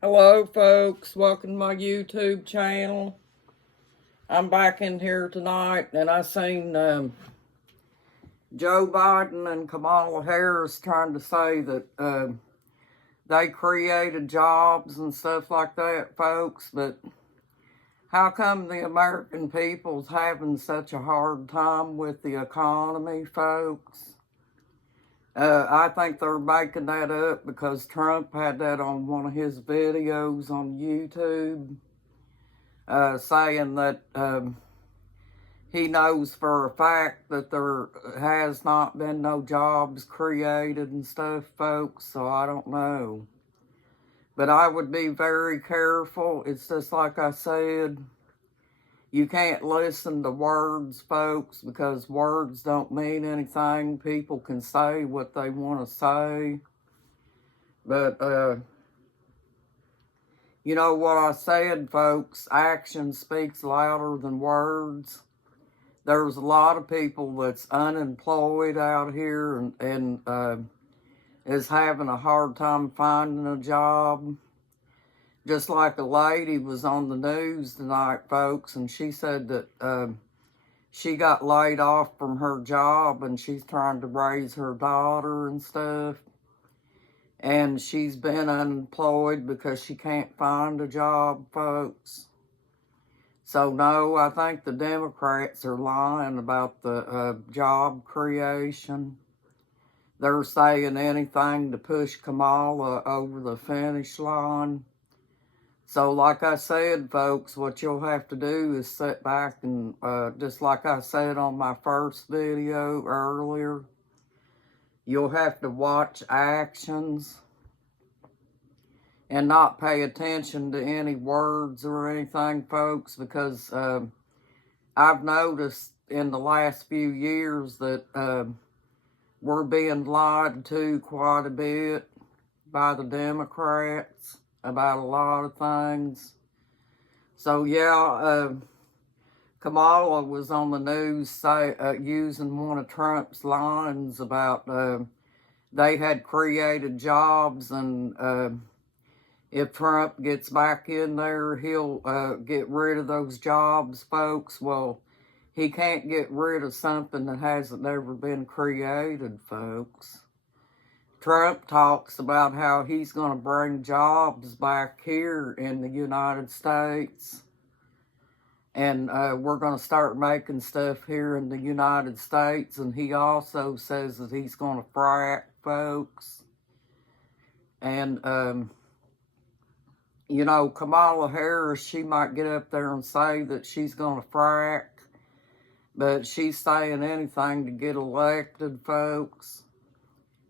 Hello, folks. Welcome to my YouTube channel. I'm back in here tonight, and I seen Joe Biden and Kamala Harris trying to say that they created jobs and stuff like that, folks. But how come the American people's having such a hard time with the economy, folks? I think they're making that up because Trump had that on one of his videos on YouTube. Saying that he knows for a fact that there has not been no jobs created and stuff, folks, so I don't know. But I would be very careful. It's just like I said, you can't listen to words, folks, because words don't mean anything. People can say what they want to say. But, you know what I said, folks, action speaks louder than words. There's a lot of people that's unemployed out here and is having a hard time finding a job. Just like a lady was on the news tonight, folks, and she said that she got laid off from her job and she's trying to raise her daughter and stuff. And she's been unemployed because she can't find a job, folks. So, no, I think the Democrats are lying about the job creation. They're saying anything to push Kamala over the finish line. So, like I said, folks, what you'll have to do is sit back and, just like I said on my first video earlier, you'll have to watch actions and not pay attention to any words or anything, folks, because I've noticed in the last few years that we're being lied to quite a bit by the Democrats about a lot of things. So, yeah, Kamala was on the news using one of Trump's lines about they had created jobs and if Trump gets back in there, he'll get rid of those jobs, folks. Well, he can't get rid of something that hasn't ever been created, folks. Trump talks about how he's going to bring jobs back here in the United States. And we're going to start making stuff here in the United States. And he also says that he's going to frack, folks. And you know, Kamala Harris, she might get up there and say that she's going to frack, but she's saying anything to get elected, folks.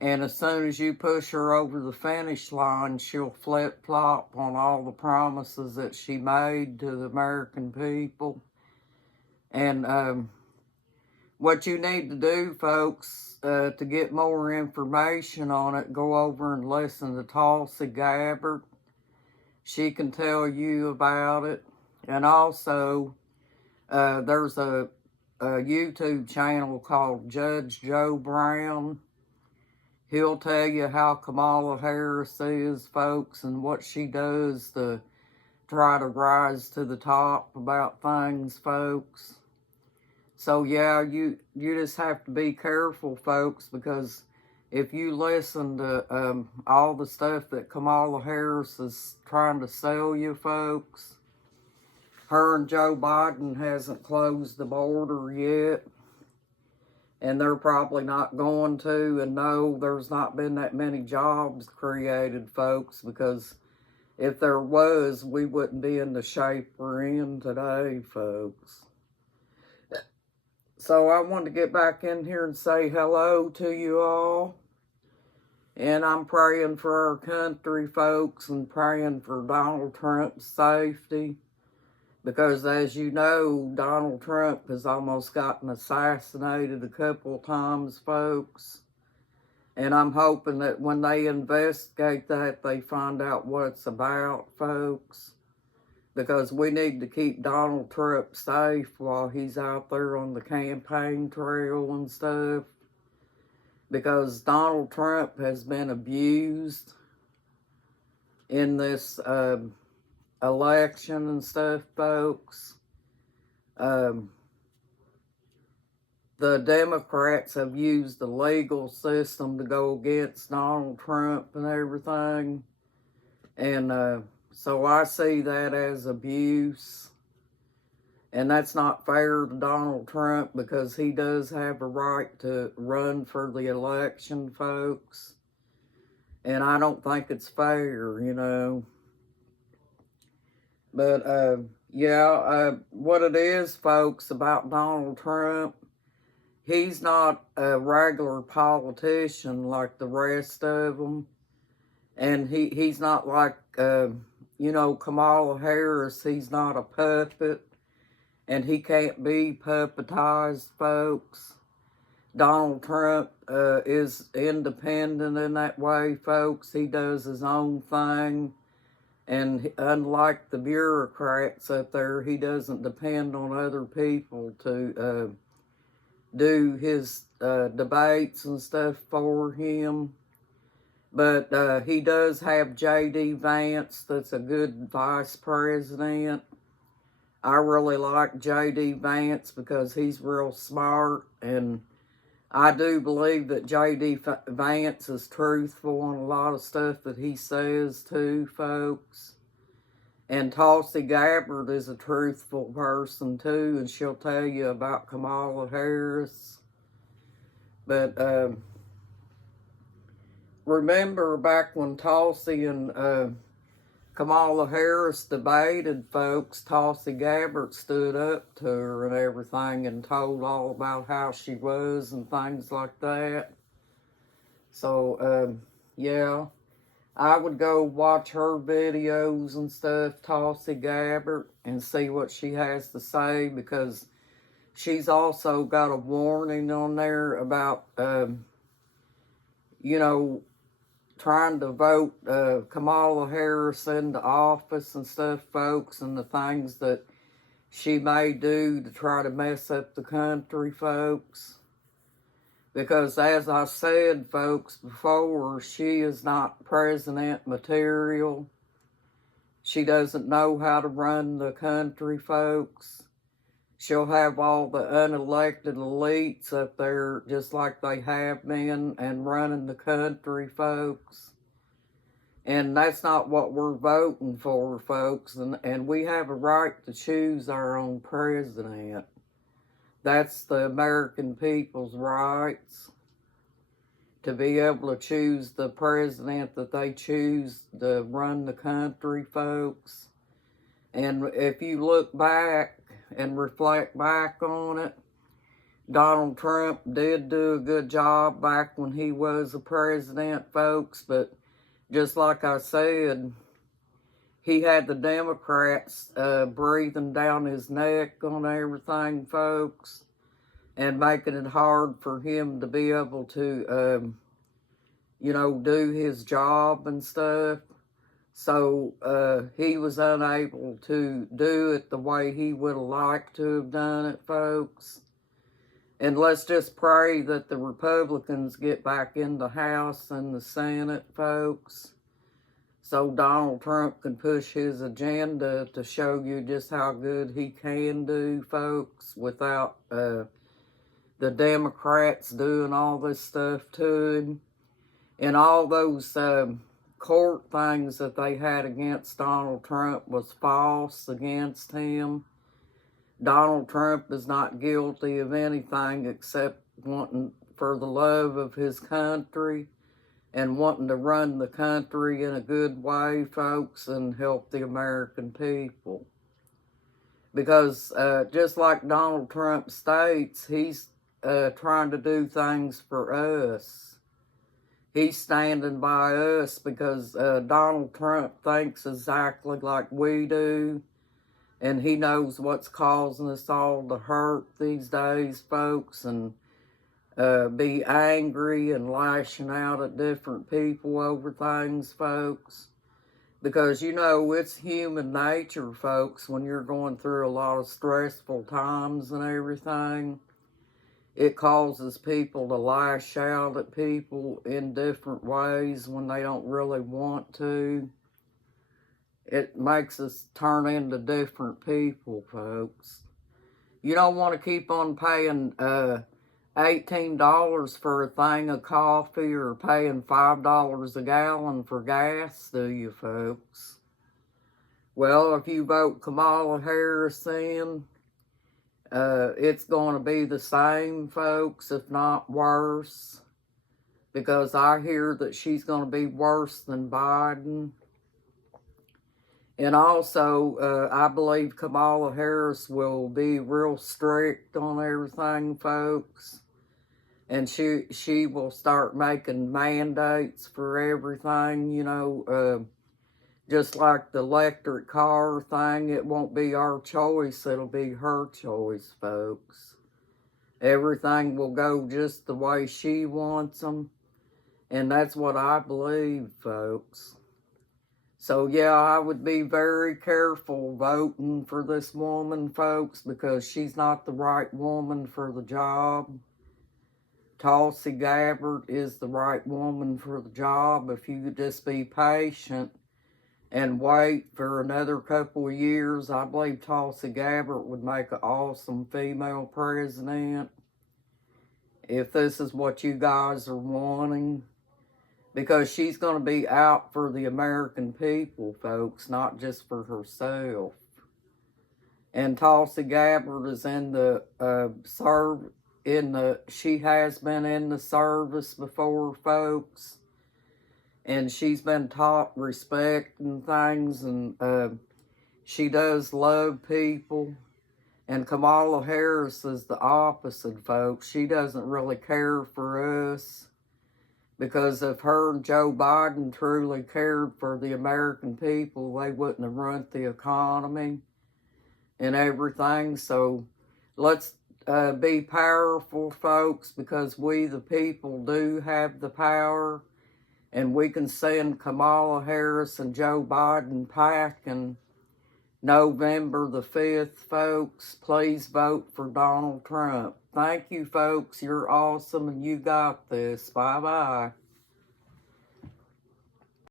And as soon as you push her over the finish line, she'll flip-flop on all the promises that she made to the American people. And what you need to do, folks, to get more information on it, go over and listen to Tulsi Gabbard. She can tell you about it. And also, there's a YouTube channel called Judge Joe Brown. He'll tell you how Kamala Harris is, folks, and what she does to try to rise to the top about things, folks. So, yeah, you just have to be careful, folks, because if you listen to all the stuff that Kamala Harris is trying to sell you, folks, her and Joe Biden hasn't closed the border yet, and they're probably not going to, and no, there's not been that many jobs created, folks, because if there was, we wouldn't be in the shape we're in today, folks. So I wanted to get back in here and say hello to you all. And I'm praying for our country, folks, and praying for Donald Trump's safety. Because as you know, Donald Trump has almost gotten assassinated a couple of times, folks. And I'm hoping that when they investigate that, they find out what it's about, folks. Because we need to keep Donald Trump safe while he's out there on the campaign trail and stuff. Because Donald Trump has been abused in this election and stuff, folks. The Democrats have used the legal system to go against Donald Trump and everything. And so I see that as abuse. And that's not fair to Donald Trump, because he does have a right to run for the election, folks. And I don't think it's fair, you know. But, what it is, folks, about Donald Trump, he's not a regular politician like the rest of them. And he's not like, Kamala Harris. He's not a puppet. And he can't be puppetized, folks. Donald Trump is independent in that way, folks. He does his own thing. And unlike the bureaucrats up there, he doesn't depend on other people to do his debates and stuff for him. But he does have J.D. Vance, that's a good vice president. I really like J.D. Vance because he's real smart, and I do believe that J.D. Vance is truthful on a lot of stuff that he says too, folks. And Tulsi Gabbard is a truthful person too, and she'll tell you about Kamala Harris. But remember back when Tulsi and Kamala Harris debated, folks, Tulsi Gabbard stood up to her and everything and told all about how she was and things like that. So, I would go watch her videos and stuff, Tulsi Gabbard, and see what she has to say, because she's also got a warning on there about, trying to vote Kamala Harris into office and stuff, folks, and the things that she may do to try to mess up the country, folks. Because as I said, folks, before, she is not president material. She doesn't know how to run the country, folks. She'll have all the unelected elites up there just like they have been and running the country, folks. And that's not what we're voting for, folks. And we have a right to choose our own president. That's the American people's rights, to be able to choose the president that they choose to run the country, folks. And if you look back and reflect back on it, Donald Trump did do a good job back when he was a president, folks. But just like I said, he had the Democrats breathing down his neck on everything, folks, and making it hard for him to be able to, do his job and stuff. So he was unable to do it the way he would have liked to have done it, folks. And let's just pray that the Republicans get back in the House and the Senate, folks, so Donald Trump can push his agenda to show you just how good he can do, folks, without the Democrats doing all this stuff to him. And all those court things that they had against Donald Trump was false against him. Donald Trump is not guilty of anything except wanting for the love of his country and wanting to run the country in a good way, folks, and help the American people. Because just like Donald Trump states, he's trying to do things for us. He's standing by us because Donald Trump thinks exactly like we do, and he knows what's causing us all to hurt these days, folks, and be angry and lashing out at different people over things, folks. Because, it's human nature, folks, when you're going through a lot of stressful times and everything. It causes people to lash out at people in different ways when they don't really want to. it makes us turn into different people, folks. You don't want to keep on paying $18 for a thing of coffee or paying $5 a gallon for gas, do you, folks? Well, if you vote Kamala Harris in, it's going to be the same, folks, if not worse, because I hear that she's going to be worse than Biden. And also, I believe Kamala Harris will be real strict on everything, folks. And she will start making mandates for everything, you know, just like the electric car thing. It won't be our choice, it'll be her choice, folks. Everything will go just the way she wants them. And that's what I believe, folks. So, yeah, I would be very careful voting for this woman, folks, because she's not the right woman for the job. Tulsi Gabbard is the right woman for the job. If you could just be patient and wait for another couple of years, I believe Tulsi Gabbard would make an awesome female president. If this is what you guys are wanting. Because she's going to be out for the American people, folks, not just for herself. And Tulsi Gabbard is in the she has been in the service before, folks. And she's been taught respect and things, and she does love people. And Kamala Harris is the opposite, folks. She doesn't really care for us. Because if her and Joe Biden truly cared for the American people, they wouldn't have run the economy and everything. So let's be powerful, folks, because we, the people, do have the power. And we can send Kamala Harris and Joe Biden packing November the 5th, folks. Please vote for Donald Trump. Thank you, folks. You're awesome and you got this. Bye-bye.